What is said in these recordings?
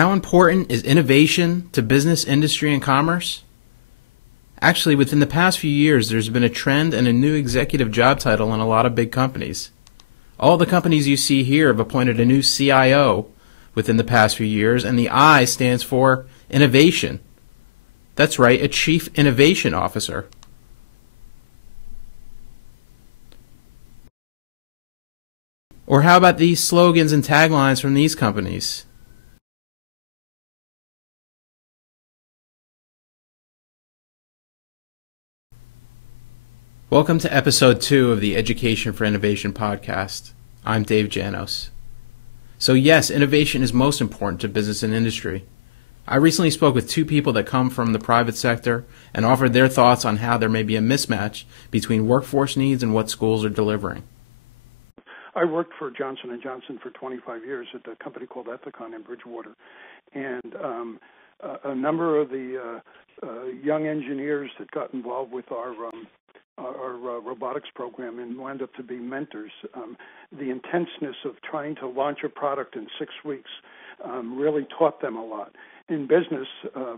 How important is innovation to business, industry, and commerce? Actually, within the past few years, there's been a trend and a new executive job title in a lot of big companies. All the companies you see here have appointed a new CIO within the past few years, and the I stands for innovation. That's right, a Chief Innovation Officer. Or how about these slogans and taglines from these companies? Welcome to episode 2 of the Education for Innovation podcast. I'm Dave Janosz. So yes, innovation is most important to business and industry. I recently spoke with 2 people that come from the private sector and offered their thoughts on how there may be a mismatch between workforce needs and what schools are delivering. I worked for Johnson & Johnson for 25 years at a company called Ethicon in Bridgewater, and a number of the young engineers that got involved with our robotics program and wound up to be mentors. The intenseness of trying to launch a product in 6 weeks really taught them a lot. In business,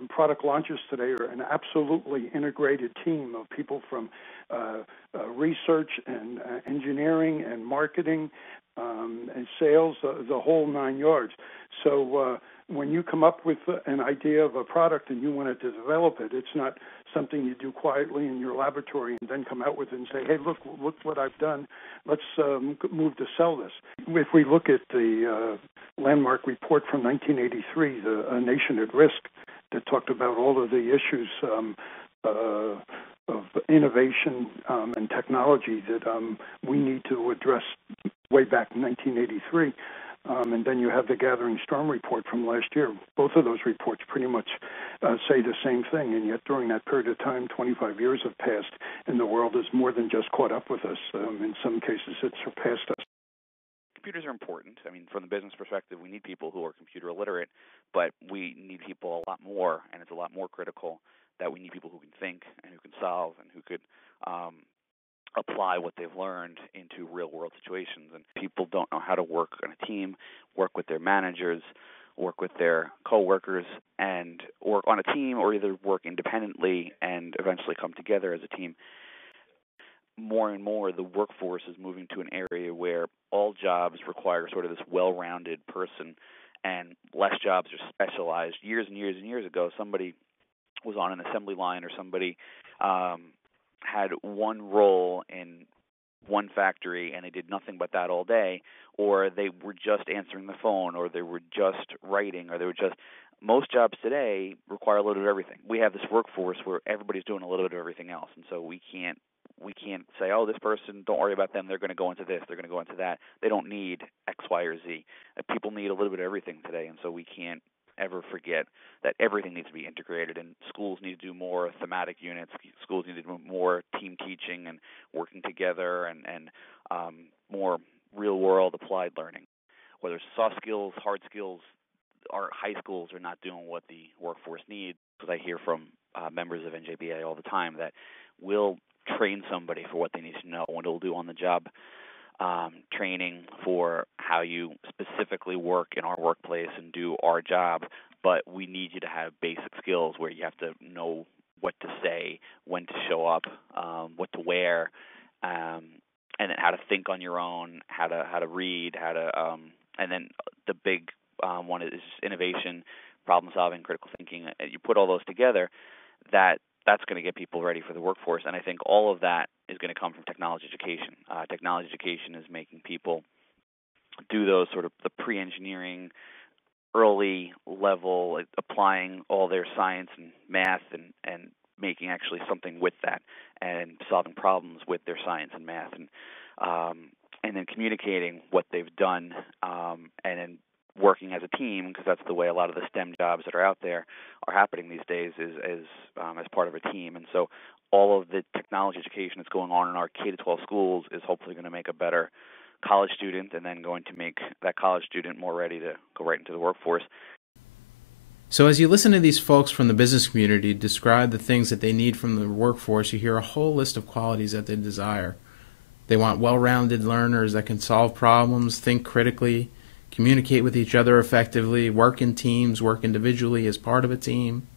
product launches today are an absolutely integrated team of people from research and engineering and marketing and sales, the whole 9 yards. So when you come up with an idea of a product and you want to develop it, it's not something you do quietly in your laboratory and then come out with it and say, hey, look what I've done. Let's move to sell this. If we look at the landmark report from 1983, A Nation at Risk, that talked about all of the issues of innovation and technology that we need to address way back in 1983. And then you have the Gathering Storm report from last year. Both of those reports pretty much say the same thing, and yet during that period of time, 25 years have passed, and the world has more than just caught up with us. In some cases, it's surpassed us. Computers are important. I mean, from the business perspective, we need people who are computer illiterate, but we need people a lot more, and it's a lot more critical that we need people who can think and who can solve and who could apply what they've learned into real-world situations. And people don't know how to work on a team, work with their managers, work with their coworkers, and work on a team or either work independently and eventually come together as a team. More and more, the workforce is moving to an area where all jobs require sort of this well-rounded person, and less jobs are specialized. Years and years and years ago, somebody was on an assembly line or somebody had one role in one factory and they did nothing but that all day, or they were just answering the phone, or they were just writing, or they were just – most jobs today require a little bit of everything. We have this workforce where everybody's doing a little bit of everything else, and so we can't say, oh, this person, don't worry about them, they're going to go into this, they're going to go into that. They don't need X, Y, or Z. People need a little bit of everything today, and so we can't ever forget that everything needs to be integrated, and schools need to do more thematic units. Schools need to do more team teaching and working together and more real-world applied learning. Whether it's soft skills, hard skills, our high schools are not doing what the workforce needs. Because I hear from members of NJBA all the time that we'll train somebody for what they need to know, and it'll do on-the-job training for how you specifically work in our workplace and do our job, but we need you to have basic skills where you have to know what to say, when to show up, what to wear, and then how to think on your own, how to read, and then the big one is innovation, problem solving, critical thinking. You put all those together, that's going to get people ready for the workforce. And I think all of that is going to come from technology education. Technology education is making people do those sort of the pre-engineering, early level, applying all their science and math and making actually something with that and solving problems with their science and math and then communicating what they've done and then working as a team, because that's the way a lot of the STEM jobs that are out there are happening these days is as part of a team. And so all of the technology education that's going on in our K-12 schools is hopefully going to make a better college student and then going to make that college student more ready to go right into the workforce. So as you listen to these folks from the business community describe the things that they need from the workforce, you hear a whole list of qualities that they desire. They want well-rounded learners that can solve problems, think critically, communicate with each other effectively, work in teams, work individually as part of a team.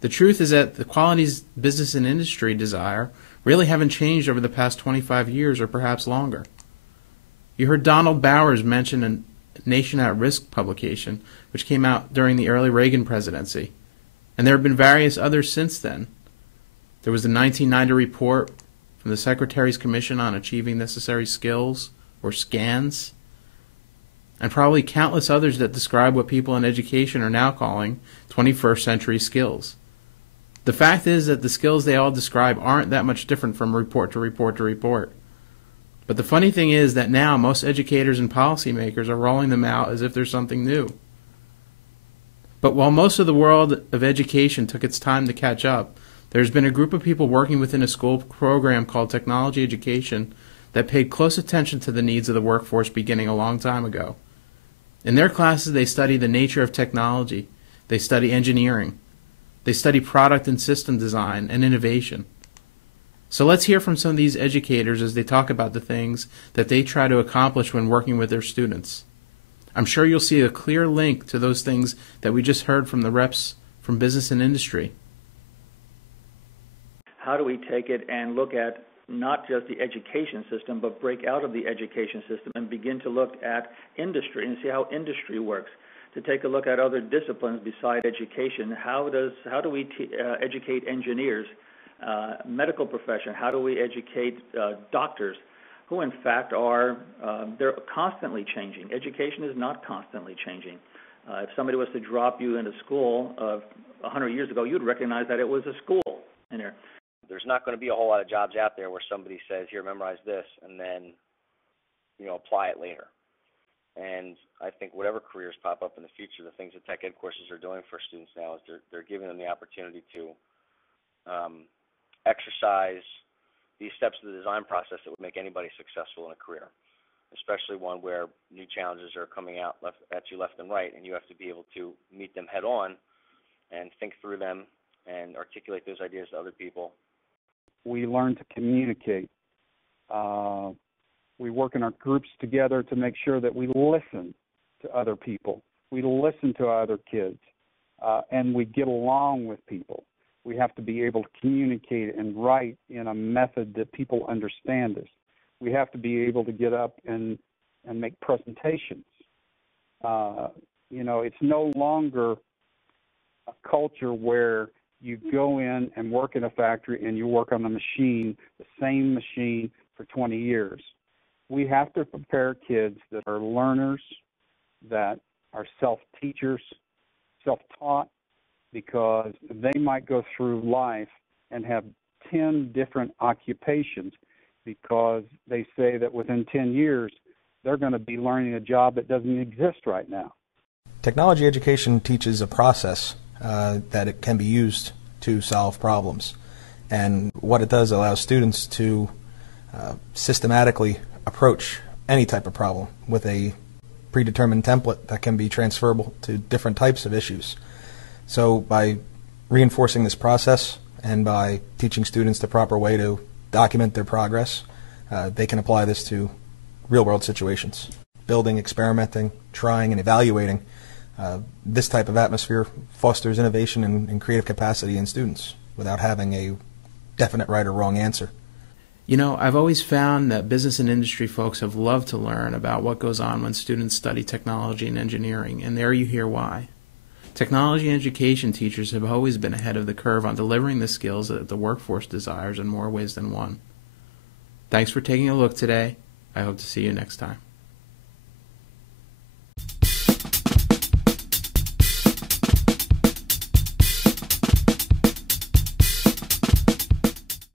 The truth is that the qualities business and industry desire really haven't changed over the past 25 years or perhaps longer. You heard Donald Bowers mention a Nation at Risk publication, which came out during the early Reagan presidency, and there have been various others since then. There was the 1990 report from the Secretary's Commission on Achieving Necessary Skills, or SCANS, and probably countless others that describe what people in education are now calling 21st century skills. The fact is that the skills they all describe aren't that much different from report to report to report. But the funny thing is that now most educators and policymakers are rolling them out as if there's something new. But while most of the world of education took its time to catch up, there's been a group of people working within a school program called technology education that paid close attention to the needs of the workforce beginning a long time ago. In their classes, they study the nature of technology, they study engineering, they study product and system design and innovation. So let's hear from some of these educators as they talk about the things that they try to accomplish when working with their students. I'm sure you'll see a clear link to those things that we just heard from the reps from business and industry. How do we take it and look at not just the education system, but break out of the education system and begin to look at industry and see how industry works? To take a look at other disciplines beside education. How do we educate engineers, medical profession? How do we educate doctors, who in fact are they're constantly changing? Education is not constantly changing. If somebody was to drop you into school 100 years ago, you'd recognize that it was a school in there. There's not going to be a whole lot of jobs out there where somebody says, here, memorize this, and then, apply it later. And I think whatever careers pop up in the future, the things that tech ed courses are doing for students now is they're giving them the opportunity to exercise these steps of the design process that would make anybody successful in a career, especially one where new challenges are coming out at you left and right, and you have to be able to meet them head on and think through them and articulate those ideas to other people. We learn to communicate. We work in our groups together to make sure that we listen to other people. We listen to other kids, and we get along with people. We have to be able to communicate and write in a method that people understand us. We have to be able to get up and make presentations. It's no longer a culture where you go in and work in a factory and you work on a machine, the same machine for 20 years. We have to prepare kids that are learners, that are self-teachers, self-taught, because they might go through life and have 10 different occupations because they say that within 10 years they're going to be learning a job that doesn't exist right now. Technology education teaches a process that it can be used to solve problems. And what it does allows students to systematically approach any type of problem with a predetermined template that can be transferable to different types of issues. So by reinforcing this process and by teaching students the proper way to document their progress, they can apply this to real-world situations. Building, experimenting, trying, and evaluating, this type of atmosphere fosters innovation and creative capacity in students without having a definite right or wrong answer. I've always found that business and industry folks have loved to learn about what goes on when students study technology and engineering, and there you hear why. Technology and education teachers have always been ahead of the curve on delivering the skills that the workforce desires in more ways than one. Thanks for taking a look today. I hope to see you next time.